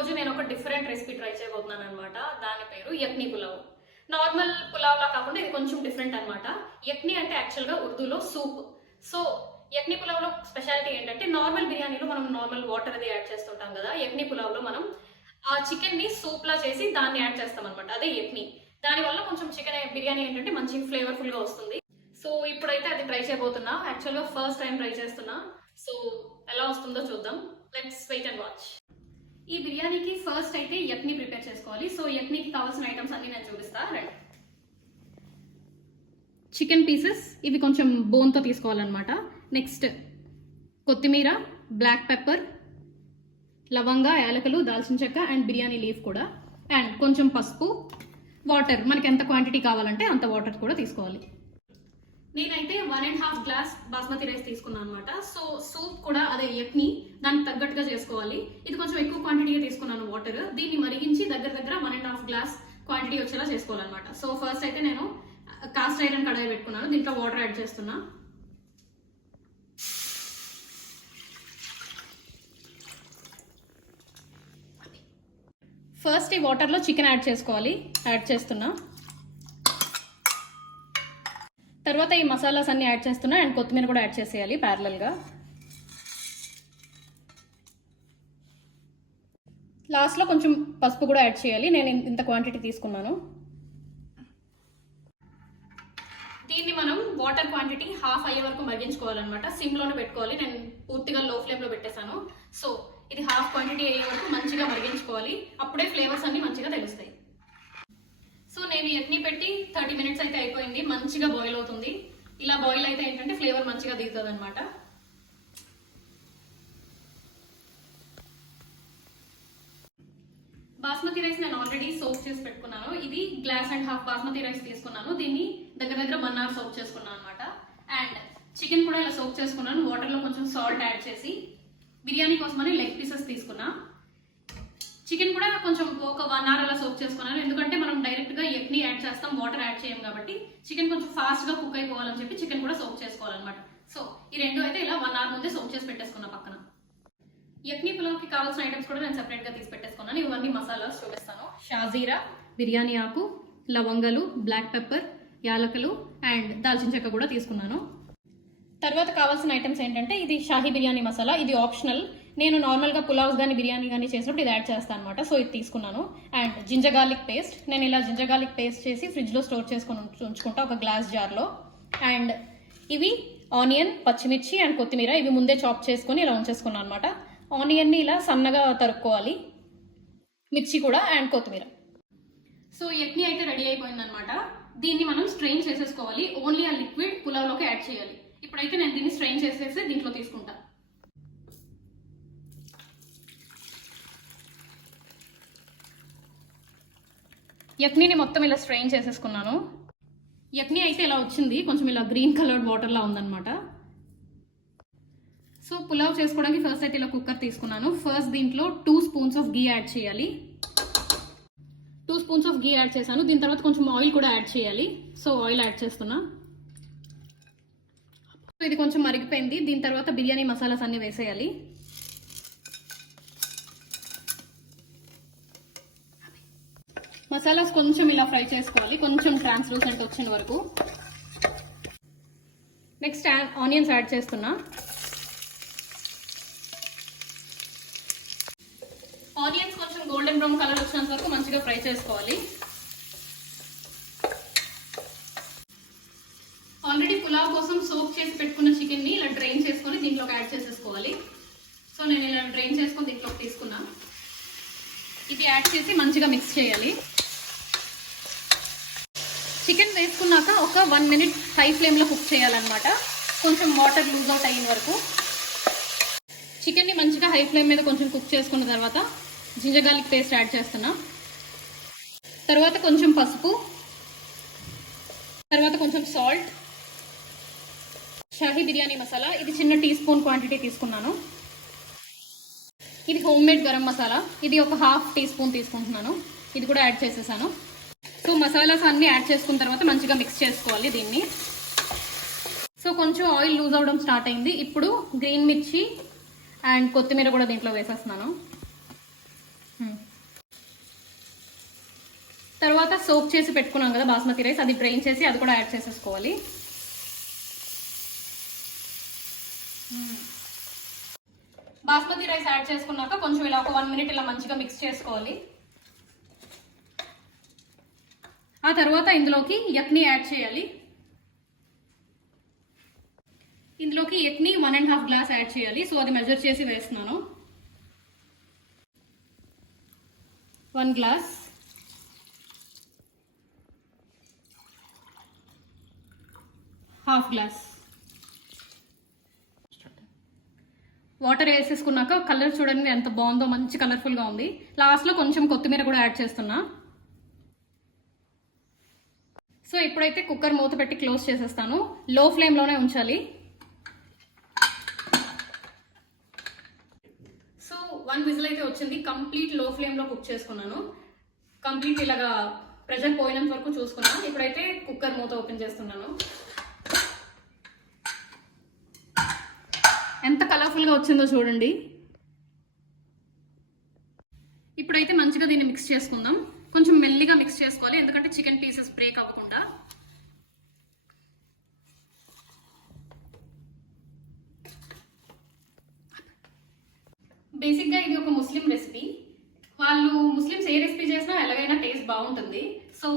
రోజు నేను ఒక డిఫరెంట్ రెసిపీ ట్రై చేయబోతున్నాను అనమాట. దాని పేరు యక్ని పులావ్. నార్మల్ పులావ్ లా కాకుండా ఇది కొంచెం డిఫరెంట్ అనమాట. యక్ని అంటే యాక్చువల్గా ఉర్దూలో సూప్. సో యక్ని పులావ్ లో స్పెషాలిటీ ఏంటంటే నార్మల్ బిర్యానీలో మనం నార్మల్ వాటర్ అది యాడ్ చేస్తుంటాం కదా, యక్ని పులావ్ లో మనం ఆ చికెన్ ని సూప్ లా చేసి దాన్ని యాడ్ చేస్తాం అనమాట. అదే యక్ని. దానివల్ల కొంచెం చికెన్ బిర్యానీ ఏంటంటే మంచి ఫ్లేవర్ఫుల్ గా వస్తుంది. సో ఇప్పుడైతే అది ట్రై చేయబోతున్నా. యాక్చువల్గా ఫస్ట్ టైం ట్రై చేస్తున్నా. సో ఎలా వస్తుందో చూద్దాం. Let's wait and watch. ఈ బిర్యానీకి ఫస్ట్ అయితే యక్ని ప్రిపేర్ చేసుకోవాలి. సో యక్నీకి కావాల్సిన ఐటమ్స్ అన్ని నేను చూపిస్తా. రైట్, చికెన్ పీసెస్ ఇవి కొంచెం బోన్తో తీసుకోవాలన్నమాట. నెక్స్ట్ కొత్తిమీర, బ్లాక్ పెప్పర్, లవంగా, యాలకులు, దాల్చిన చెక్క అండ్ బిర్యానీ లీఫ్ కూడా, అండ్ కొంచెం పసుపు, వాటర్ మనకి ఎంత క్వాంటిటీ కావాలంటే అంత వాటర్ కూడా తీసుకోవాలి. నేనైతే 1.5 గ్లాస్ బాస్మతి రైస్ తీసుకున్నాను అనమాట. సో సూప్ కూడా అదే యక్ని దానికి తగ్గట్టుగా చేసుకోవాలి. ఇది కొంచెం ఎక్కువ క్వాంటిటీగా తీసుకున్నాను వాటర్. దీన్ని మరిగించి దగ్గర 1.5 గ్లాస్ క్వాంటిటీ వచ్చేలా చేసుకోవాలన్నమాట. సో ఫస్ట్ అయితే నేను కాస్ట్ ఐరన్ కడాయి పెట్టుకున్నాను. దీంట్లో వాటర్ యాడ్ చేస్తున్నా. ఫస్ట్ ఈ వాటర్లో చికెన్ యాడ్ చేసుకోవాలి. యాడ్ చేస్తున్నా. తర్వాత ఈ మసాలాస్ అన్ని యాడ్ చేస్తున్నా అండ్ కొత్తిమీర కూడా యాడ్ చేసేయాలి ప్యారలల్గా. లాస్ట్లో కొంచెం పసుపు కూడా యాడ్ చేయాలి. నేను ఇంత క్వాంటిటీ తీసుకున్నాను. దీన్ని మనం వాటర్ క్వాంటిటీ హాఫ్ అయ్యే వరకు మరిగించుకోవాలన్నమాట. సిమ్లోనే పెట్టుకోవాలి. నేను పూర్తిగా లో ఫ్లేమ్లో పెట్టేశాను. సో ఇది హాఫ్ క్వాంటిటీ అయ్యే వరకు మంచిగా మరిగించుకోవాలి. అప్పుడే ఫ్లేవర్స్ అన్ని మంచిగా తెలుస్తాయి. సో నేను యక్ని పెట్టి 30 మినిట్స్ అయితే అయిపోయింది. మంచిగా బాయిల్ అవుతుంది. ఇలా బాయిల్ అయితే ఏంటంటే ఫ్లేవర్ మంచిగా దిగుతుంది అనమాట. బాస్మతి రైస్ నేను ఆల్రెడీ సోక్ చేసి పెట్టుకున్నాను. ఇది 1.5 గ్లాస్ బాస్మతి రైస్ తీసుకున్నాను. దీన్ని దగ్గర 1 అవర్ సోక్ చేసుకున్నాను అనమాట. అండ్ చికెన్ కూడా ఇలా సోక్ చేసుకున్నాను. వాటర్లో కొంచెం సాల్ట్ యాడ్ చేసి బిర్యానీ కోసమని లెగ్ పీసెస్ తీసుకున్నా. చికెన్ కూడా కొంచెం ఒక 1 అవర్ అలా సోక్ చేసుకున్నాను. ఎందుకంటే మనం డైరెక్ట్ గా యక్ని యాడ్ చేస్తాం, వాటర్ యాడ్ చేయం కాబట్టి చికెన్ కొంచెం ఫాస్ట్ గా కుక్ అయిపోవాలని చెప్పి చికెన్ కూడా సోక్ చేసుకోవాలన్నమాట. సో ఈ రెండు అయితే ఇలా 1 అవర్ ముందే సోక్ చేసి పెట్టేసుకున్నా పక్కన. యక్ని పులావ్కి కావాల్సిన ఐటమ్స్ కూడా నేను సెపరేట్ గా తీసి పెట్టేసుకున్నాను. ఇవన్నీ మసాలాస్ చూపిస్తాను. షాజీరా, బిర్యానీ ఆకు, లవంగలు, బ్లాక్ పెప్పర్, యాలకులు అండ్ దాల్చిన చెక్క కూడా తీసుకున్నాను. తర్వాత కావాల్సిన ఐటమ్స్ ఏంటంటే ఇది షాహీ బిర్యానీ మసాలా. ఇది ఆప్షనల్. నేను నార్మల్గా పులావ్స్ కానీ బిర్యానీ కానీ చేసినప్పుడు ఇది యాడ్ చేస్తాను అనమాట. సో ఇది తీసుకున్నాను. And ginger garlic paste. నేను ఇలా జింజర్ గార్లిక్ పేస్ట్ చేసి ఫ్రిడ్జ్లో స్టోర్ చేసుకొని ఉంచుకుంటా ఒక గ్లాస్ జార్లో. అండ్ ఇవి ఆనియన్, పచ్చిమిర్చి అండ్ కొత్తిమీర. ఇవి ముందే చాప్ చేసుకొని ఇలా ఉంచేసుకున్నాను అనమాట. ఆనియన్ని ఇలా సన్నగా తరుక్కోవాలి, మిర్చి కూడా అండ్ కొత్తిమీర. సో యక్ని అయితే రెడీ అయిపోయిందనమాట. దీన్ని మనం స్ట్రెయిన్ చేసేసుకోవాలి. ఓన్లీ ఆ లిక్విడ్ పులావ్లోకి యాడ్ చేయాలి. ఇప్పుడైతే నేను దీన్ని స్ట్రెయిన్ చేసేసి దీంట్లో తీసుకుంటా. యక్నీని మొత్తం ఇలా స్ట్రెయిన్ చేసేసుకున్నాను. యక్ని అయితే ఇలా వచ్చింది. కొంచెం ఇలా గ్రీన్ కలర్డ్ వాటర్లా ఉందన్నమాట. సో పులావ్ చేసుకోవడానికి ఫస్ట్ అయితే ఇలా కుక్కర్ తీసుకున్నాను. ఫస్ట్ దీంట్లో 2 స్పూన్స్ ఆఫ్ గీ యాడ్ చేయాలి. 2 స్పూన్స్ ఆఫ్ గీ యాడ్ చేశాను. దీని తర్వాత కొంచెం ఆయిల్ కూడా యాడ్ చేయాలి. సో ఆయిల్ యాడ్ చేస్తున్నా. ఇది కొంచెం మరిగిపోయింది. దీని తర్వాత బిర్యానీ మసాలాస్ అన్ని వేసేయాలి. మసాలాస్ కొంచెం ఇలా ఫ్రై చేసుకోవాలి, కొంచెం ట్రాన్స్లూసెంట్ వచ్చిన వరకు. నెక్స్ట్ ఆనియన్స్ యాడ్ చేస్తున్నా. ఆనియన్స్ కొంచెం గోల్డెన్ బ్రౌన్ కలర్ వచ్చినంత వరకు మంచిగా ఫ్రై చేసుకోవాలి. ఆల్రెడీ పులావ్ కోసం సోక్ చేసి పెట్టుకున్న చికెన్ని ఇలా డ్రైన్ చేసుకొని దీంట్లోకి యాడ్ చేసేసుకోవాలి. సో నేను ఇలా డ్రైన్ చేసుకొని దీంట్లోకి తీసుకున్నా. ఇది యాడ్ చేసి మంచిగా మిక్స్ చేయాలి. చికెన్ వేసుకున్నాక ఒక 1 మినిట్ హై ఫ్లేమ్లో కుక్ చేయాలన్నమాట. కొంచెం వాటర్ లూజ్ అవుట్ అయిన వరకు. చికెన్ని మంచిగా హై ఫ్లేమ్ మీద కొంచెం కుక్ చేసుకున్న తర్వాత జింజర్ గార్లిక్ పేస్ట్ యాడ్ చేస్తున్నా. తర్వాత కొంచెం పసుపు, తర్వాత కొంచెం సాల్ట్, షాహీ బిర్యానీ మసాలా. ఇది చిన్న టీ స్పూన్ క్వాంటిటీ తీసుకున్నాను. ఇది హోమ్ మేడ్ గరం మసాలా. ఇది ఒక 1/2 టీ స్పూన్ తీసుకుంటున్నాను. ఇది కూడా యాడ్ చేసేసాను. సో మసాలాస్ అన్ని యాడ్ చేసుకున్న తర్వాత మంచిగా మిక్స్ చేసుకోవాలి దీన్ని. సో కొంచెం ఆయిల్ లూజ్ అవడం స్టార్ట్ అయింది. ఇప్పుడు గ్రీన్ మిర్చి అండ్ కొత్తిమీర కూడా దీంట్లో వేసేస్తున్నాను. తర్వాత సోక్ చేసి పెట్టుకున్నాం కదా బాస్మతి రైస్, అది డ్రైన్ చేసి అది కూడా యాడ్ చేసేసుకోవాలి. బాస్మతి రైస్ యాడ్ చేసుకున్నాక కొంచెం ఇలా ఒక 1 మినిట్ ఇలా మంచిగా మిక్స్ చేసుకోవాలి. ఆ తర్వాత ఇందులోకి యక్ని యాడ్ చేయాలి. ఇందులోకి యక్ని 1.5 గ్లాస్ యాడ్ చేయాలి. సో అది మెజర్ చేసి వేస్తున్నాను. 1 గ్లాస్, 1/2 గ్లాస్ వాటర్ వేసేసుకున్నాక కలర్ చూడండి ఎంత బాగుందో, మంచి కలర్ఫుల్గా ఉంది. లాస్ట్లో కొంచెం కొత్తిమీర కూడా యాడ్ చేస్తున్నా. సో ఇప్పుడైతే కుక్కర్ మూత పెట్టి క్లోజ్ చేసేస్తాను. లో ఫ్లేమ్లోనే ఉంచాలి. సో 1 విజిల్ అయితే వచ్చింది. కంప్లీట్ లో ఫ్లేమ్లో కుక్ చేసుకున్నాను. కంప్లీట్ ఇలాగా ప్రెషర్ పోయినంత వరకు చూసుకున్నాను. ఇప్పుడైతే కుక్కర్ మూత ఓపెన్ చేస్తున్నాను. ఎంత కలర్ఫుల్గా వచ్చిందో చూడండి. ఇప్పుడైతే మంచిగా దీన్ని మిక్స్ చేసుకుందాం. కొంచెం మెల్లిగా మిక్స్ చేసుకోవాలి, ఎందుకంటే చికెన్ పీసెస్ బ్రేక్ అవ్వకుండా. బేసిక్గా ఇది ఒక ముస్లిం రెసిపీ. వాళ్ళు ముస్లిమ్స్ ఏ రెసిపీ చేసినా ఎలాగైనా టేస్ట్ బాగుంటుంది. సో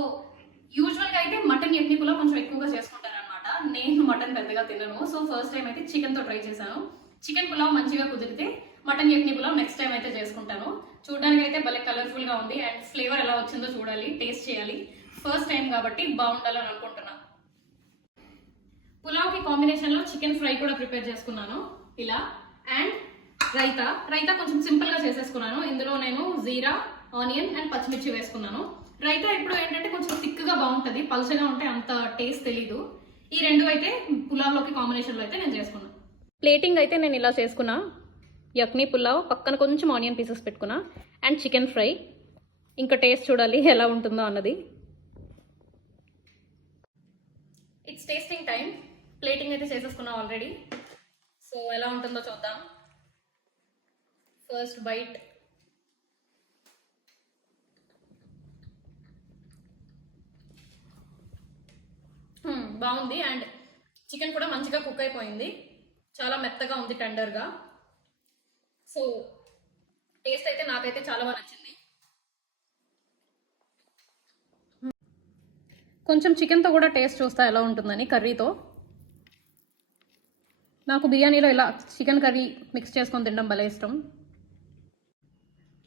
యూజువల్గా అయితే మటన్ యక్ని పులావ్ కొంచెం ఎక్కువగా చేసుకుంటారు అనమాట. నేను మటన్ పెద్దగా తినను. సో ఫస్ట్ టైం అయితే చికెన్తో ట్రై చేశాను. చికెన్ పులావ్ మంచిగా కుదిరితే మటన్ యక్ని పులావ్ నెక్స్ట్ టైం అయితే చేసుకుంటాను. చూడడానికి అయితే భలే కలర్ఫుల్గా ఉంది. అండ్ ఫ్లేవర్ ఎలా వచ్చిందో చూడాలి, టేస్ట్ చేయాలి. ఫస్ట్ టైం కాబట్టి బాగుండాలని అనుకుంటున్నా. పులావ్కి కాంబినేషన్లో చికెన్ ఫ్రై కూడా ప్రిపేర్ చేసుకున్నాను ఇలా. అండ్ రైతా కొంచెం సింపుల్గా చేసేసుకున్నాను. ఇందులో నేను జీరా, ఆనియన్ అండ్ పచ్చిమిర్చి వేసుకున్నాను. రైతా ఇప్పుడు ఏంటంటే కొంచెం థిక్గా బాగుంటుంది, పల్చగా ఉంటే అంత టేస్ట్ తెలీదు. ఈ రెండు అయితే పులావ్లోకి కాంబినేషన్లో అయితే నేను చేసుకున్నాను. ప్లేటింగ్ అయితే నేను ఇలా చేసుకున్నా. యక్ని పులావ్ పక్కన కొంచెం ఆనియన్ పీసెస్ పెట్టుకున్నా అండ్ చికెన్ ఫ్రై. ఇంకా టేస్ట్ చూడాలి ఎలా ఉంటుందో అన్నది. It's tasting time. ప్లేటింగ్ అయితే చేసేసుకున్నాం ఆల్రెడీ. సో ఎలా ఉంటుందో చూద్దాం. First bite. బాగుంది. అండ్ చికెన్ కూడా మంచిగా కుక్ అయిపోయింది. చాలా మెత్తగా ఉంది, టెండర్గా. సో టేస్ట్ అయితే నాకైతే చాలా బాగా నచ్చింది. కొంచెం చికెన్తో కూడా టేస్ట్ చూస్తా ఎలా ఉంటుందని, కర్రీతో. నాకు బిర్యానీలో ఇలా చికెన్ కర్రీ మిక్స్ చేసుకొని తినడం భలే ఇష్టం.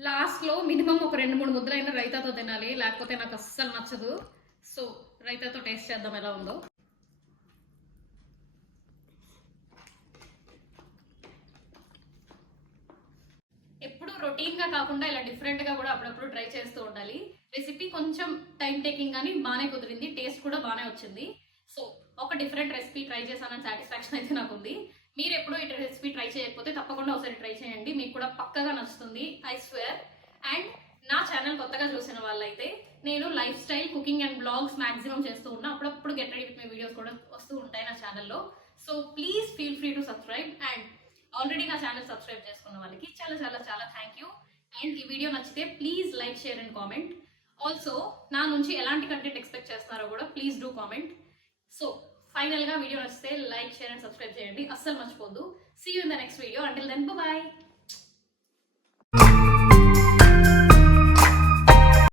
లాస్ట్లో మినిమం ఒక 2-3 ముద్దలైనా రైతాతో తినాలి, లేకపోతే నాకు అస్సలు నచ్చదు. సో రైతాతో టేస్ట్ చేద్దాం ఎలా ఉందో. ఎప్పుడు రొటీన్గా కాకుండా ఇలా డిఫరెంట్గా కూడా అప్పుడప్పుడు ట్రై చేస్తూ ఉండాలి. రెసిపీ కొంచెం టైం టేకింగ్ కానీ బాగానే కుదిరింది, టేస్ట్ కూడా బాగానే వచ్చింది. సో ఒక డిఫరెంట్ రెసిపీ ట్రై చేశానని సాటిస్ఫాక్షన్ అయితే నాకు ఉంది. మీరు ఎప్పుడు ఈ రెసిపీ ట్రై చేయకపోతే తప్పకుండా ఒకసారి ట్రై చేయండి, మీకు కూడా పక్కగా నచ్చుతుంది, ఐ స్వేర్. అండ్ నా ఛానల్ కొత్తగా చూసిన వాళ్ళైతే నేను life style, cooking and blogs maximum చేస్తూ ఉన్నా. అప్పుడప్పుడు get ready with my videos కూడా వస్తూ ఉంటాయి నా ఛానల్లో. So please feel free to subscribe. And already నా ఛానల్ సబ్స్క్రైబ్ చేసుకున్న వాళ్ళకి చాలా చాలా చాలా థ్యాంక్ యూ. అండ్ ఈ వీడియో నచ్చితే please like, share and comment. Also నా నుంచి ఎలాంటి కంటెంట్ ఎక్స్పెక్ట్ చేస్తున్నారో కూడా ప్లీజ్ డూ కామెంట్. సో ఫైనల్గా వీడియో నచ్చితే లైక్, షేర్ అండ్ సబ్స్క్రైబ్ చేయండి, అస్సలు మర్చిపోద్దు. See you in the next video. Until then, by.